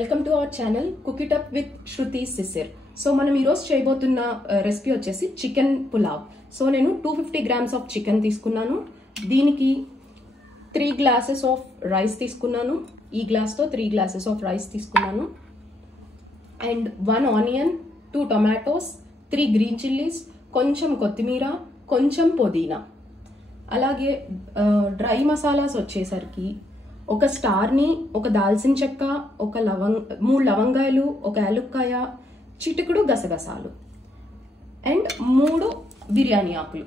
Welcome to our channel cook it up with Shruti Sisir. So మనం ఈరోజు చేయబోతున్న recipe వచ్చేసి చికెన్ పులావ్. సో నేను 250 grams ఆఫ్ చికెన్ తీసుకున్నాను. దీనికి 3 glasses ఆఫ్ రైస్ తీసుకున్నాను. ఈ గ్లాస్తో 3 glasses ఆఫ్ రైస్ తీసుకున్నాను. And 1 onion, 2 tomatoes, 3 green chillies, కొంచెం కొత్తిమీర, కొంచెం పుదీనా. అలాగే డ్రై మసాలాస్ వచ్చేసరికి ఒక స్టార్ని, ఒక దాల్చిన చెక్క, ఒక 3 లవంగాయలు, ఒక యాలుక్కాయ, చిటికుడు గసగసాలు అండ్ 3 బిర్యానీ ఆకులు.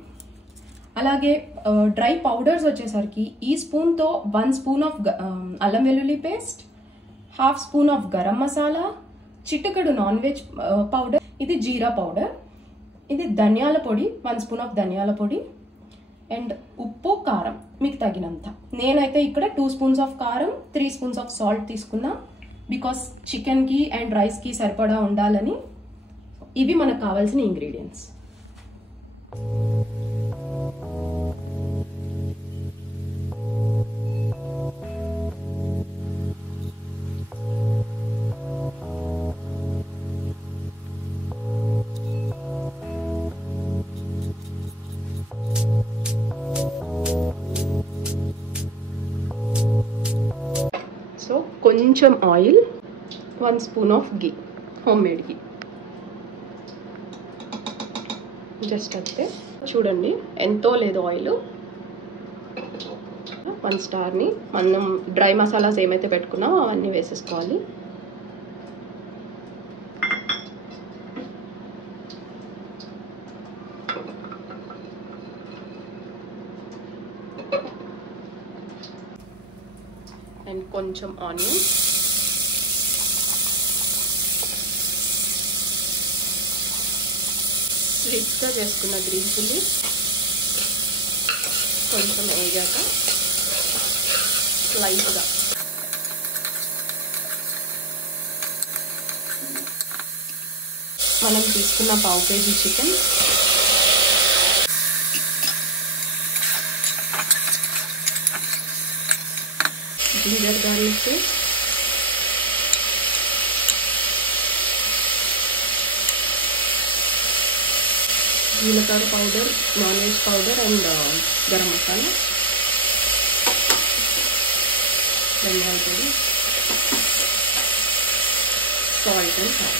అలాగే డ్రై పౌడర్స్ వచ్చేసరికి ఈ స్పూన్తో 1 స్పూన్ ఆఫ్ అల్లం వెల్లుల్లి paste, 1/2 spoon of garam masala, చిటికుడు నాన్ వెజ్ పౌడర్, ఇది జీరా పౌడర్, ఇది ధనియాల పొడి, 1 స్పూన్ ఆఫ్ ధనియాల పొడి అండ్ ఉప్పు, కారం మీకు తగినంత. నేనైతే ఇక్కడ 2 స్పూన్స్ ఆఫ్ కారం, 3 స్పూన్స్ ఆఫ్ సాల్ట్ తీసుకున్నా బికాస్ చికెన్కి అండ్ రైస్కి సరిపడా ఉండాలని. ఇవి మనకు కావాల్సిన ఇంగ్రీడియంట్స్. సో కొంచెం oil, 1 spoon of ghee, home made ghee. Just అంతే. చూడండి ఎంతో లేదు ఆయిల్. 1 స్టార్ని మనం డ్రై మసాలాస్ ఏమైతే పెట్టుకున్నామో అవన్నీ వేసేసుకోవాలి. అండ్ కొంచెం ఆనియన్, స్లిట్స్గా చేసుకున్న గ్రీన్ చిల్లీ కొంచెం వేగాక లైట్గా మనం తీసుకున్న 1/2 kg chicken, ginger garlic paste, జీలకర్ర powder, non veg powder and garam masala, ధనియాల పొడి, సాల్ట్ అండ్ కారం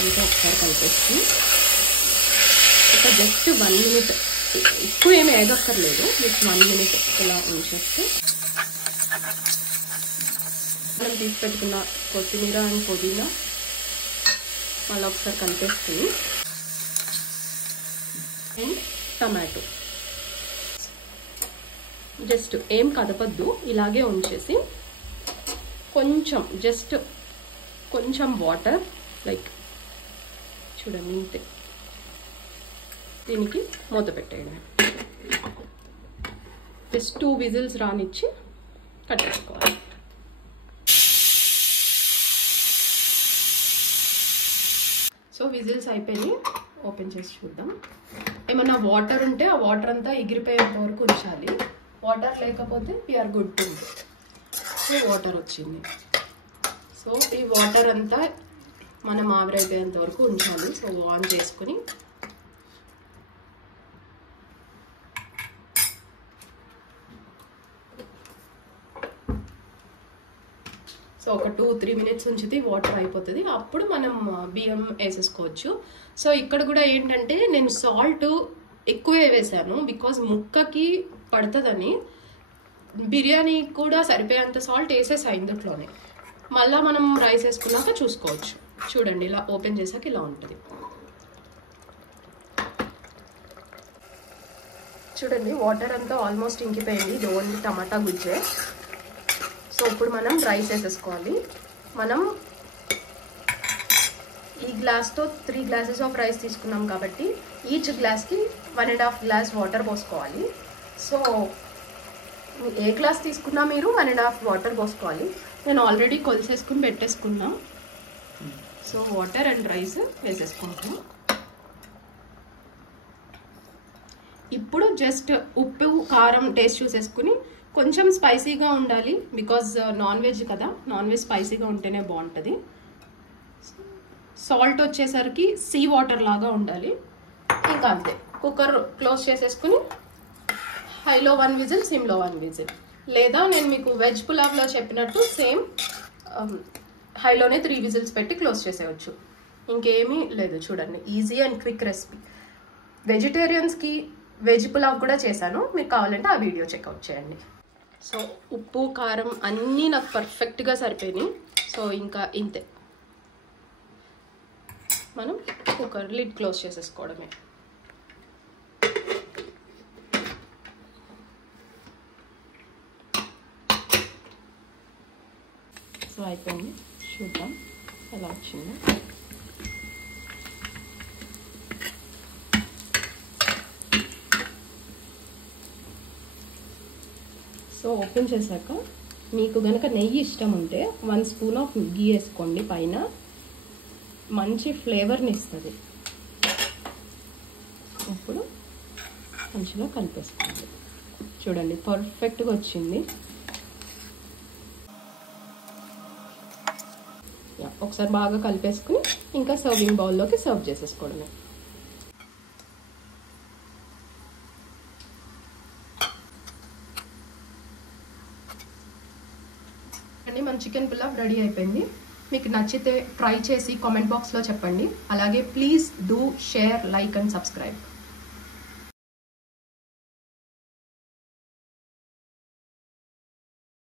అంతా ఒకసారి కలిపేసుకుని ఒక జస్ట్ 1 minute, ఎక్కువ ఏమి వేగక్కర్లేదు, జస్ట్ 1 minute ఇలా ఉంచేస్తే మనం తీసి పెట్టుకున్న కొత్తిమీర అండ్ పుదీనా మళ్ళీ ఒకసారి కలిపేసుకుని అండ్ టమాటో జస్ట్ ఏం కదపద్దు, ఇలాగే ఉంచేసి కొంచెం జస్ట్ కొంచెం వాటర్, లైక్ చూడండి ఇంతే, దీనికి మూత పెట్టేయడం. జస్ట్ 2 విజిల్స్ రానిచ్చి కట్టేసుకోవాలి. సో విజిల్స్ అయిపోయి ఓపెన్ చేసి చూద్దాం. ఏమన్నా వాటర్ ఉంటే ఆ వాటర్ అంతా ఎగిరిపోయేంత వరకు ఉంచాలి. వాటర్ లేకపోతే we are good to. So water వచ్చింది. సో ఈ వాటర్ అంతా మనం ఆవిరైపోయేంత వరకు ఉంచాలి. సో ఆన్ చేసుకుని సో ఒక 2-3 minutes ఉంచితే వాటర్ అయిపోతుంది. అప్పుడు మనం బియ్యం వేసేసుకోవచ్చు. సో ఇక్కడ కూడా ఏంటంటే నేను సాల్ట్ ఎక్కువే వేసాను బికాజ్ ముక్కకి పడుతుందని. బిర్యానీ కూడా సరిపోయేంత సాల్ట్ వేసేసా ఇందులోనే. మళ్ళీ మనం రైస్ వేసుకున్నాక చూసుకోవచ్చు. చూడండి ఇలా ఓపెన్ చేసాక ఇలా ఉంటుంది. చూడండి వాటర్ అంతా ఆల్మోస్ట్ ఇంకిపోయింది. ఇది ఓన్లీ టమాటా గుజ్జే. సో ఇప్పుడు మనం రైస్ వేసేసుకోవాలి. మనం ఈ గ్లాస్తో 3 glasses ఆఫ్ రైస్ తీసుకున్నాం కాబట్టి ఈచ్ గ్లాస్కి 1.5 glass వాటర్ పోసుకోవాలి. సో ఏ గ్లాస్ తీసుకున్నా మీరు 1.5 వాటర్ పోసుకోవాలి. నేను ఆల్రెడీ కొలిసేసుకుని పెట్టేసుకున్నా. సో వాటర్ అండ్ రైస్ వేసేసుకుంటాం. ఇప్పుడు జస్ట్ ఉప్పు, కారం టేస్ట్ చూసేసుకుని కొంచెం స్పైసీగా ఉండాలి, బికాజ్ నాన్ వెజ్ కదా, నాన్ వెజ్ స్పైసీగా ఉంటేనే బాగుంటుంది. సాల్ట్ వచ్చేసరికి సీ వాటర్ లాగా ఉండాలి. ఇంకా అంతే, కుక్కర్ క్లోజ్ చేసేసుకుని హైలో 1 విజిల్, సిమ్లో 1 విజిల్, లేదా నేను మీకు వెజ్ పులావ్లో చెప్పినట్టు సేమ్ హైలోనే 3 విజిల్స్ పెట్టి క్లోజ్ చేసేయచ్చు. ఇంకేమీ లేదు. చూడండి, ఈజీ అండ్ క్విక్ రెసిపీ. వెజిటేరియన్స్కి వెజ్ పులావ్ కూడా చేశాను, మీకు కావాలంటే ఆ వీడియో చెక్అవుట్ చేయండి. సో ఉప్పు కారం అన్నీ నాకు పర్ఫెక్ట్గా సరిపోయినాయి. సో ఇంకా ఇంతే, మనం కుక్కర్ లిడ్ క్లోజ్ చేసేసుకోవడమే. సో అయిపోయింది, చూద్దాం ఎలా వచ్చిందో. సో ఓపెన్ చేశాక మీకు కనుక నెయ్యి ఇష్టం ఉంటే 1 స్పూన్ ఆఫ్ గీ వేసుకోండి, పైన మంచి ఫ్లేవర్ని ఇస్తుంది. ఇప్పుడు మంచిగా కలిపేసుకోండి. చూడండి, పర్ఫెక్ట్గా వచ్చింది. ఒకసారి బాగా కలిపేసుకుని ఇంకా సర్వింగ్ బౌల్లోకి సర్వ్ చేసేసుకోవడమే. అండి, మన చికెన్ పులావ్ రెడీ అయిపోయింది. మీకు నచ్చితే ట్రై చేసి కామెంట్ బాక్స్లో చెప్పండి. అలాగే please do share, like and subscribe.